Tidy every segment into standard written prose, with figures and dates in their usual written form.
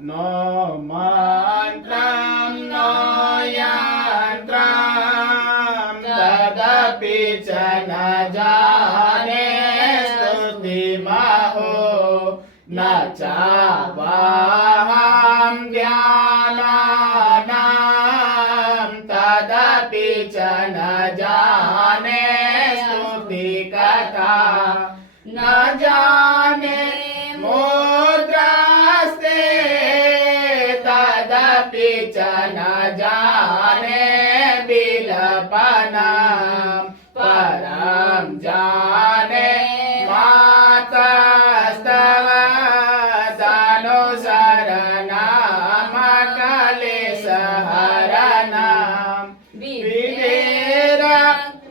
No mantram no yantram tadapi cha na jane stuti maho na chavaham dhyananam tadapi cha na jane stuti katha na jane मुद्रास्ते तदपि च न जाने विलपनम् परं जाने मातस्तव तनुसरणमकलेशहरणम् विवेर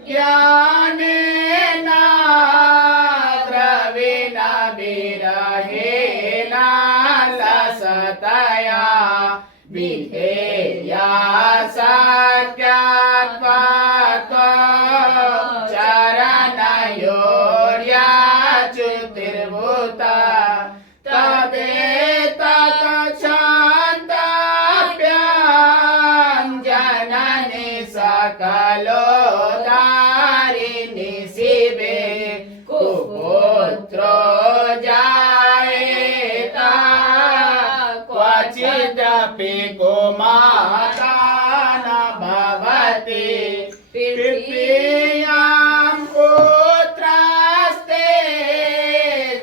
ज्ञानेन द्रविण विरहेण लसतया विधेया सत्यात्मतो चरणयोर्याच्युतिर्भूता तदेतत् शान्तप्यं जननि सकलोदारिणि शिवे कुपुत्रो जायेत क्वचिदपि कुमाता न भवति प्रियां पुत्रस्ते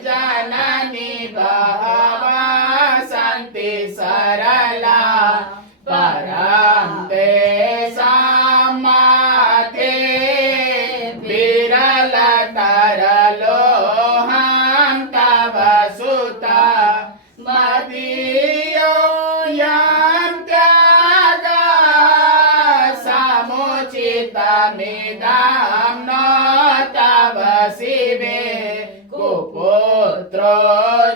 जननि बहवः सन्ति सरला परं तेषां मध्ये विरलतरलोहं तव सुता मदीयो यं त्यागः समुचितमिदं न तव शिवे कुपुत्रो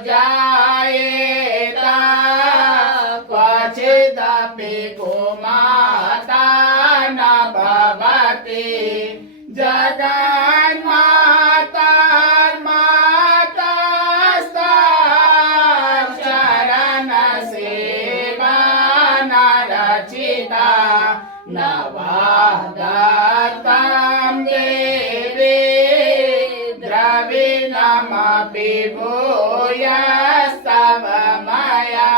जायेत क्वचिदपि कुमाता न भवति जगन्मातर्मातस्ता चरणसेवनरचिता नवादत्तं देवी द्रविणमपि भूयस्तव मया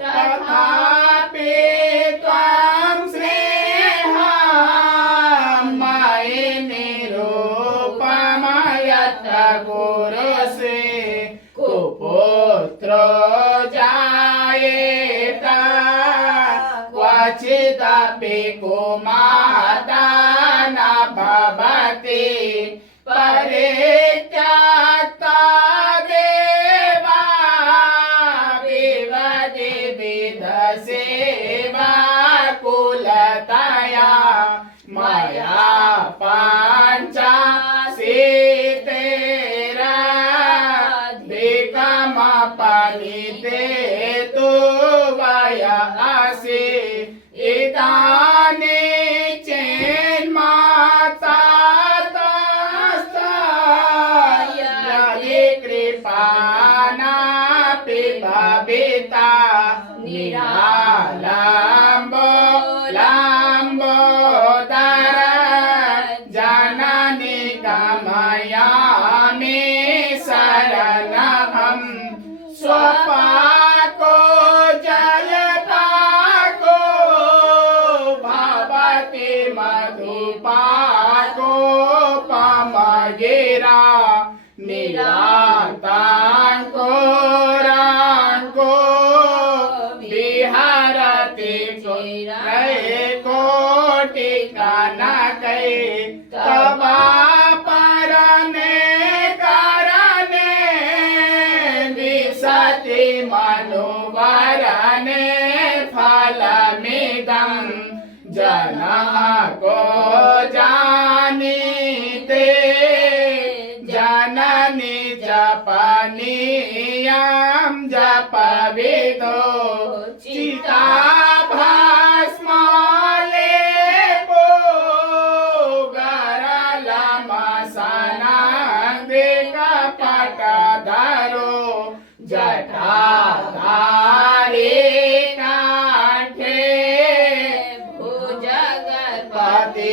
तथापि त्वं स्नेहं मयि निरूपमयत्र कुरुषे कुपुत्रो जायेत क्वचिदपि कुमाता न भवति परित्यक्ता देवा विविधसेवा कुलतया मया पञ्चाशीतेराधिकमपनीते तु वयसि इदानीं चेन्माता यदि कृपाणापि भविता निरालम्बो लम्बोदर जननि गमयामि शरणमहं स्वपाको जलपाको भवति मधुपाको पमगिरा निरातांको रांको विहरति कोटि कनकै तवा परने करने विशति मनुवरने फलमिदम् जनः को जानीते जननी जपनीयं जपविदो चिताभस्मलेपो गरलमसनन्दिकपटधरो जटाधारी काठे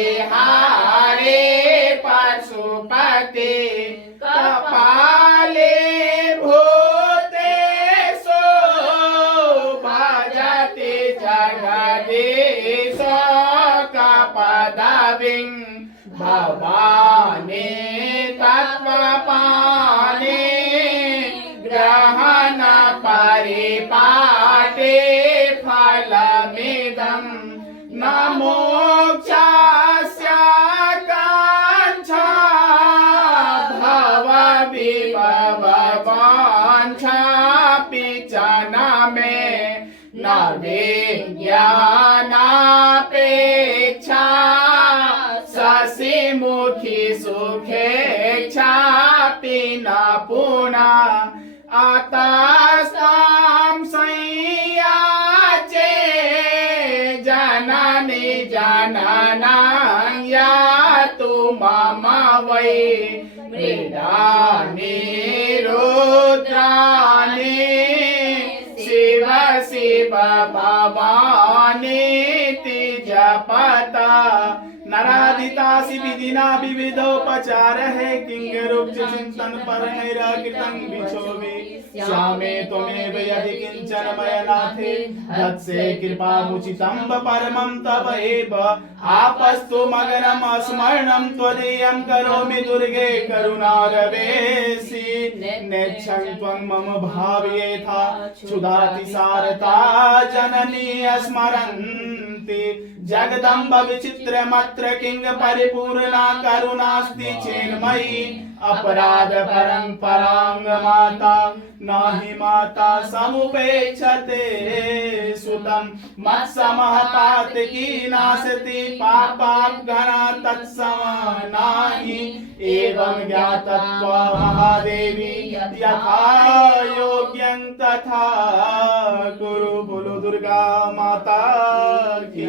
भुजगपतिहारे पशुपति कपाले भूतेषु भजति जगदीश कपदविं भवानी तत्त्वपानी ग्रहण परिपाटे फलमिदं न मोक्षस्य काङ्क्षा भवविभवाञ्छापि च न मे न विज्ञानापेक्षा शशिमुखी सुखेच्छापि न पुनः अतस्तां संयाचे जननी जननं यातु मम वै मृडानि रुद्राणि शिव शिव भवानीति जपता नरादितासि विधिना विविधोपचार है किंकरोक्त चिंतन पर नैराकृतं बिछोवे श्यामे त्वमेव यदि किंचन मयनाथे धत्से कृपामुचितं परमं तव एव आपस्तु मगनम् स्मरणं त्वदीयं करोमि दुर्गे करुणारवेसि नेच्छं त्वं मम भावयेथा क्षुधातिसारता जननी स्मरन्ति जगदम्ब विचित्रमत्र किंग परिपूर्णा करुणास्ति चेन्मयी अपराध परंपरांग माता नहि माता समुपेक्षते सुतं मत्समः पातकी नासति पापापगणा तत्समानाहि एवं ज्ञातत्वा महादेवी यथा योग्यं तथा कुरु बोलो दुर्गा माता की